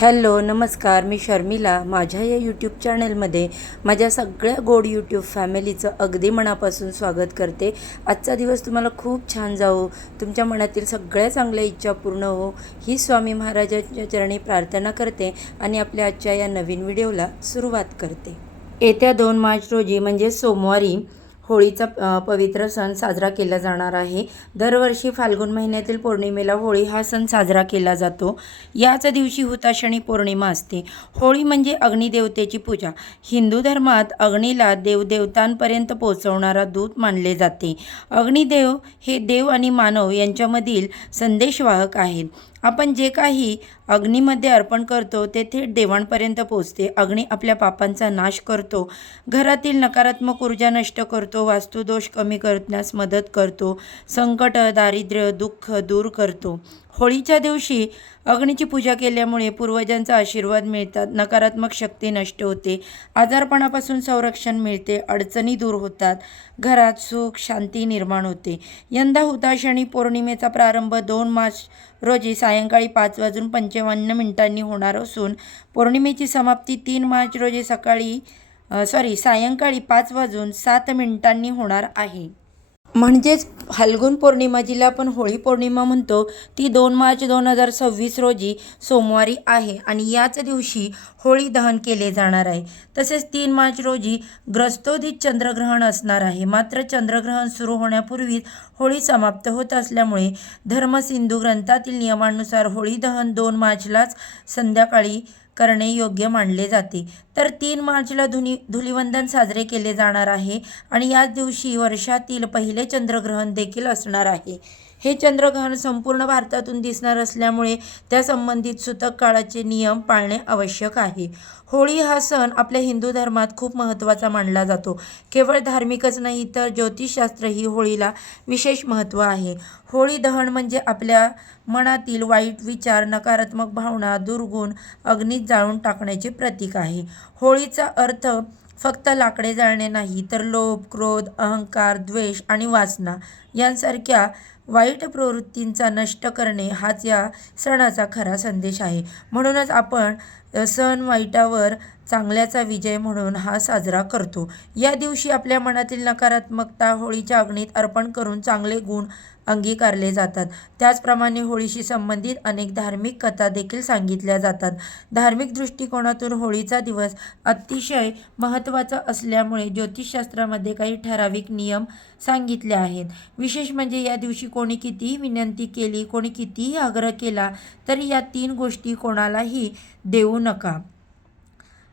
Hello नमस्कार, मी शर्मिला. माझ्या या यूट्यूब चॅनलमध्ये माझ्या सगळ्या गोड यूट्यूब फॅमिलीचं अगदी मनापासून स्वागत करते. आजचा दिवस तुम्हाला खूप छान जावो, तुमच्या मनातील सगळ्या चांगल्या इच्छा पूर्ण हो, ही स्वामी महाराजांच्या चरणी प्रार्थना करते आणि आपल्या आजच्या या नवीन व्हिडिओला सुरुवात करते. येत्या 2 मार्च रोजी म्हणजे सोमवारी होळीचा पवित्र सण साजरा केला जाणार आहे. दरवर्षी फाल्गुन महिन्यातील पौर्णिमेला होळी हा सण साजरा केला जातो. याच दिवशी हुताशनी पौर्णिमा असते. होळी म्हणजे अग्निदेवतेची पूजा. हिंदू धर्मात अग्नीला देवदेवतांपर्यंत पोहोचवणारा दूत मानले जाते. अग्निदेव हे देव आणि मानव यांच्यामधील संदेशवाहक आहेत. आपण जे काही अग्नीमध्ये अर्पण करतो ते थेट देवांपर्यंत पोचते. अग्नी आपल्या पापांचा नाश करतो, घरातील नकारात्मक ऊर्जा नष्ट करतो, वास्तुदोष कमी करण्यास मदत करतो, संकट, दारिद्र्य, दुःख दूर करतो. होळीच्या दिवशी अग्नीची पूजा केल्यामुळे पूर्वजांचा आशीर्वाद मिळतात, नकारात्मक शक्ती नष्ट होते, आजारपणापासून संरक्षण मिळते, अडचणी दूर होतात, घरात सुख शांती निर्माण होते. यंदा हुताशनी पौर्णिमेचा प्रारंभ 2 मार्च रोजी सायंकाळी 5:55 होणार असून पौर्णिमेची समाप्ती 3 मार्च रोजी सायंकाळी 5:07 होणार आहे. म्हणजेच फाल्गुन पौर्णिमा जिला आपण होळी पौर्णिमा म्हणतो ती 2 मार्च 2026 रोजी सोमवारी आहे आणि याच दिवशी होळी दहन केले जाणार आहे. तसेच 3 मार्च रोजी ग्रस्तोदित चंद्रग्रहण असणार आहे. मात्र चंद्रग्रहण सुरू होण्यापूर्वीच होळी समाप्त होत असल्यामुळे धर्मसिंधू ग्रंथातील नियमानुसार होळी दहन 2 मार्चलाच संध्याकाळी करणे योग्य मानले जाते. तर 3 मार्चला धुलिवंदन साजरे केले जाणार आहे आणि याच दिवशी वर्षातील पहिले चंद्रग्रहण देखील असणार आहे. हे चंद्रग्रहण संपूर्ण भारतातून दिसणार असल्यामुळे त्या संबंधित सूतक काळाचे नियम पाळणे आवश्यक आहे. होळी हा सण आपल्या हिंदू धर्मात खूप महत्त्वाचा मानला जातो. केवळ धार्मिकच नाही तर ज्योतिषशास्त्रही होळीला विशेष महत्त्व आहे. होळी दहन म्हणजे आपल्या मनातील वाईट विचार, नकारात्मक भावना, दुर्गुण अग्नीत जाळून टाकण्याचे प्रतीक आहे. होळीचा अर्थ फक्त लाकडे जाळणे नाही तर लोभ, क्रोध, अहंकार, द्वेष आणि वासना यांसारख्या वाईट प्रवृत्तींचा नष्ट करणे हाच या सणाचा खरा संदेश आहे. म्हणूनच आपण सण वाईटावर चांगल्याचा विजय म्हणून हा साजरा करतो. या दिवशी आपल्या मनातील नकारात्मकता होळीच्या अग्नीत अर्पण करून चांगले गुण अंगीकारले जातात. त्याचप्रमाणे होळीशी संबंधित अनेक धार्मिक कथा देखील सांगितल्या जातात. धार्मिक दृष्टिकोनातून होळीचा दिवस अतिशय महत्त्वाचा असल्यामुळे ज्योतिषशास्त्रामध्ये काही ठराविक नियम सांगितले आहेत. विशेष म्हणजे या दिवशी कोणी कितीही विनंती केली, कोणी कितीही आग्रह केला तरी या 3 गोष्टी कोणालाही देऊ नका.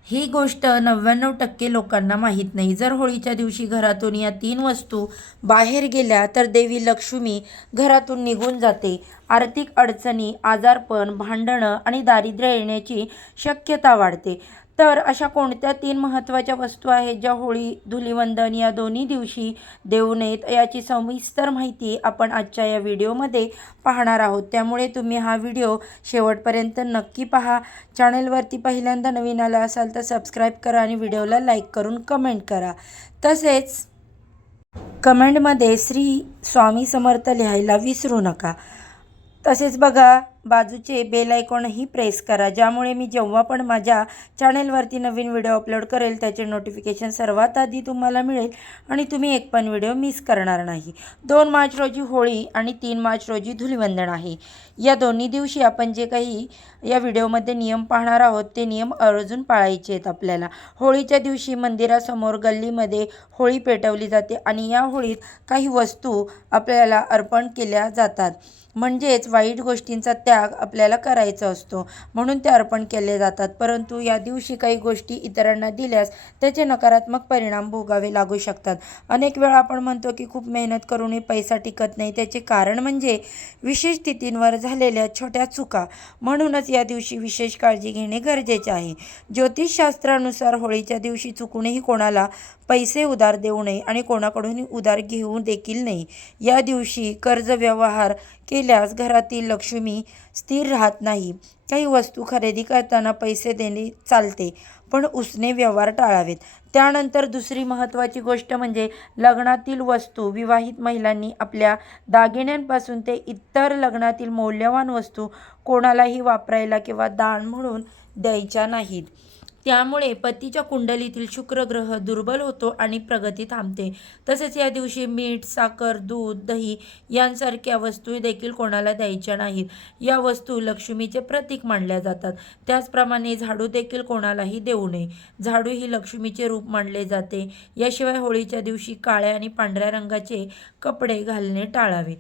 ही गोष्ट 99% लोकांना माहीत नाही. जर होळीच्या दिवशी घरातून या 3 वस्तू बाहेर गेल्या तर देवी लक्ष्मी घरातून निघून जाते. आर्थिक अडचणी, आजारपण, भांडणं आणि दारिद्र्य येण्याची शक्यता वाढते. तर अशा कोणत्या 3 महत्त्वाच्या वस्तू आहेत ज्या होळी, धुलिवंदन या दोन्ही दिवशी देऊ नयेत याची सविस्तर माहिती आपण आजच्या या व्हिडिओमध्ये पाहणार आहोत. त्यामुळे तुम्ही हा व्हिडिओ शेवटपर्यंत नक्की पहा. चॅनलवरती पहिल्यांदा नवीन आला असाल तर सबस्क्राईब करा आणि व्हिडिओला लाईक करून कमेंट करा. तसेच कमेंटमध्ये श्री स्वामी समर्थ लिहायला विसरू नका. तसेच बघा बाजूचे बेल आयकॉनही प्रेस करा, ज्यामुळे मी जेव्हा पण माझ्या चॅनलवरती नवीन व्हिडिओ अपलोड करेल त्याचे नोटिफिकेशन सर्वात आधी तुम्हाला मिळेल आणि तुम्ही एक पण व्हिडिओ मिस करणार नाही. 2 मार्च रोजी होळी आणि 3 मार्च रोजी धुलिवंदन आहे. या दोन्ही दिवशी आपण जे काही या व्हिडिओमध्ये नियम पाहणार आहोत ते नियम आवर्जून पाळायचे आहेत आपल्याला. होळीच्या दिवशी मंदिरासमोर गल्लीमध्ये होळी पेटवली जाते आणि या होळीत काही वस्तू आपल्याला अर्पण केल्या जातात. म्हणजेच वाईट गोष्टींचा त्याग आपल्याला करायचा असतो म्हणून ते अर्पण केले जातात. परंतु या दिवशी काही गोष्टी इतरांना दिल्यास त्याचे नकारात्मक परिणाम भोगावे लागू शकतात. अनेक वेळा आपण म्हणतो की खूप मेहनत करूनही पैसा टिकत नाही. त्याचे कारण म्हणजे विशेष स्थितींवर झालेल्या छोट्या चुका. म्हणूनच या दिवशी विशेष काळजी घेणे गरजेचे आहे. ज्योतिषशास्त्रानुसार होळीच्या दिवशी चुकूनही कोणाला पैसे उधार देऊ नये आणि कोणाकडूनही उधार घेऊ देखील नाही. या दिवशी कर्ज व्यवहार केल्यास घरातील लक्ष्मी स्थिर राहत नाही. काही वस्तू खरेदी करताना पैसे देणे चालते, पण उसने व्यवहार टाळावेत. त्यानंतर दुसरी महत्त्वाची गोष्ट म्हणजे लग्नातील वस्तू. विवाहित महिलांनी आपल्या दागिन्यांपासून ते इतर लग्नातील मौल्यवान वस्तू कोणालाही वापरायला किंवा दान म्हणून द्यायच्या नाहीत. त्यामुळे पतीच्या कुंडलीतील शुक्र ग्रह दुर्बल होतो आणि प्रगती थांबते. तसेच या दिवशी मीठ, साखर, दूध, दही यांसारख्या वस्तू देखील कोणाला द्यायच्या नाहीत. या वस्तू लक्ष्मीचे प्रतीक मानल्या जातात. त्याचप्रमाणे झाडू देखील कोणालाही देऊ नये. झाडू ही लक्ष्मीचे रूप मानले जाते. याशिवाय होळीच्या दिवशी काळ्या आणि पांढऱ्या रंगाचे कपडे घालणे टाळावे.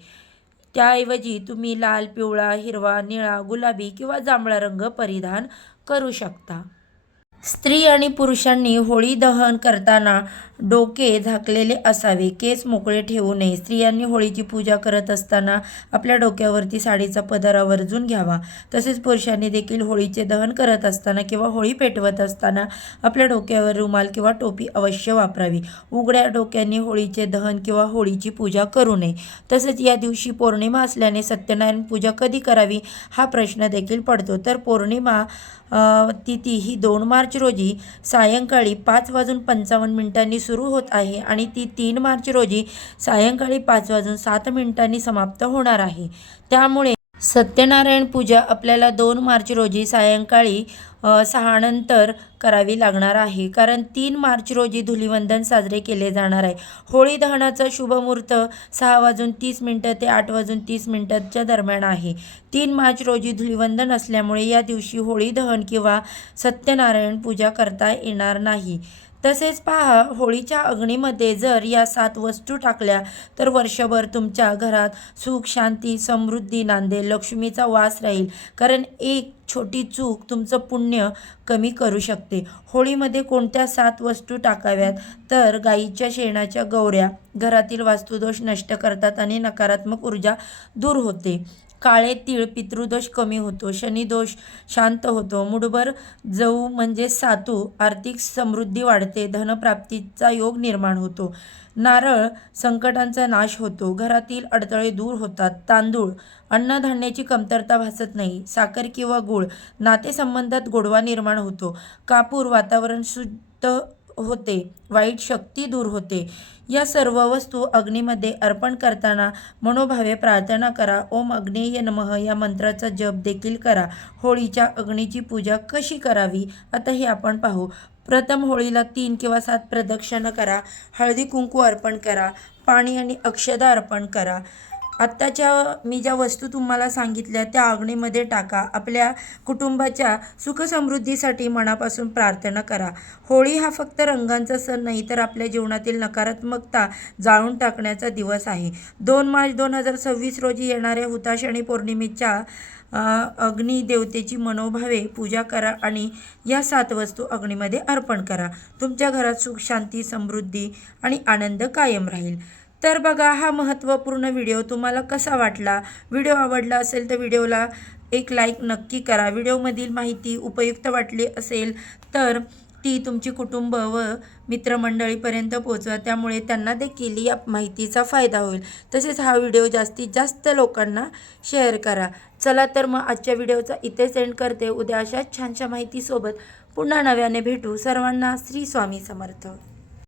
त्याऐवजी तुम्ही लाल, पिवळा, हिरवा, निळा, गुलाबी किंवा जांभळा रंग परिधान करू शकता. स्त्री आणि पुरुषांनी होळी दहन करताना डोके झाकलेले असावे, केस मोकळे ठेवू नये. स्त्रियांनी होळीची पूजा करत असताना आपल्या डोक्यावरती साडीचा पदर आवर्जून घ्यावा. तसेच पुरुषांनी देखील होळीचे दहन करत असताना किंवा होळी पेटवत असताना आपल्या डोक्यावर रुमाल किंवा टोपी अवश्य वापरावी. उघड्या डोक्याने होळीचे दहन किंवा होळीची पूजा करू नये. तसेच या दिवशी पौर्णिमा असल्याने सत्यनारायण पूजा कधी करावी हा प्रश्न देखील पडतो. तर पौर्णिमा तिथी ही 2 मार्च रोजी सायंकाळी 5:55 सुरू होत आहे आणि ती 3 मार्च रोजी सायंकाळी 5:07 समाप्त होणार आहे. त्यामुळे सत्यनारायण पूजा आपल्याला 2 मार्च रोजी सायंकाळी 6 नंतर करावी लागणार आहे, कारण 3 मार्च रोजी धुलिवंदन साजरे केले जाणार आहे. होळी दहनाचा शुभ मुहूर्त 6:30 ते 8:30 दरम्यान आहे. 3 मार्च रोजी धुलिवंदन असल्यामुळे या दिवशी होळी दहन किंवा सत्यनारायण पूजा करता येणार नाही. तसेच पहा, होळीच्या अग्नीमध्ये जर या 7 वस्तू टाकल्या तर वर्षभर तुमच्या घरात सुख, शांती, समृद्धी नांदेल, लक्ष्मीचा वास राहील. कारण एक छोटी चूक तुमचं पुण्य कमी करू शकते. होळीमध्ये कोणत्या 7 वस्तू टाकाव्यात तर गाईच्या शेणाच्या गौऱ्या घरातील वास्तुदोष नष्ट करतात आणि नकारात्मक ऊर्जा दूर होते. काळे तीळ पितृदोष कमी होतो, शनिदोष शांत होतो, मुठभर जऊ म्हणजे सातू आर्थिक समृद्धी वाढते, धनप्राप्तीचा योग निर्माण होतो, नारळ संकटांचा नाश होतो, घरातील अडथळे दूर होतात, तांदूळ अन्नधान्याची कमतरता भासत नाही, साखर किंवा गूळ नातेसंबंधात गोडवा निर्माण होतो, कापूर वातावरण शुद्ध होते, वाईट शक्ती दूर होते. या सर्व वस्तू अग्नीमध्ये अर्पण करताना मनोभावे प्रार्थना करा. ओम अग्नेय नमः या मंत्राचा जप देखील करा. होळीच्या अग्नीची पूजा कशी करावी आता हे आपण पाहू. प्रथम होळीला 3 किंवा 7 प्रदक्षिणा करा. हळदी कुंकू अर्पण करा. पाणी आणि अक्षता अर्पण करा. आत्ताच्या मी ज्या वस्तू तुम्हाला सांगितल्या त्या अग्नीमध्ये टाका. आपल्या कुटुंबाच्या सुखसमृद्धीसाठी मनापासून प्रार्थना करा. होळी हा फक्त रंगांचा सण नाही तर आपल्या जीवनातील नकारात्मकता जाळून टाकण्याचा दिवस आहे. 2 मार्च 2026 रोजी येणाऱ्या हुताशनी पौर्णिमेच्या अग्निदेवतेची मनोभावे पूजा करा आणि या 7 वस्तू अग्नीमध्ये अर्पण करा. तुमच्या घरात सुख, शांती, समृद्धी आणि आनंद कायम राहील. तर बघा, हा महत्त्वपूर्ण व्हिडिओ तुम्हाला कसा वाटला? व्हिडिओ आवडला असेल तर व्हिडिओला एक लाईक नक्की करा. व्हिडिओमधील माहिती उपयुक्त वाटली असेल तर ती तुमची कुटुंब व मित्रमंडळीपर्यंत पोहोचवा, त्यामुळे त्यांना देखील या माहितीचा फायदा होईल. तसेच हा व्हिडिओ जास्तीत जास्त लोकांना शेअर करा. चला तर मग आजच्या व्हिडिओचा इथेच एंड करते. उद्या अशाच छानशा माहितीसोबत पुन्हा नव्याने भेटू. सर्वांना श्री स्वामी समर्थ.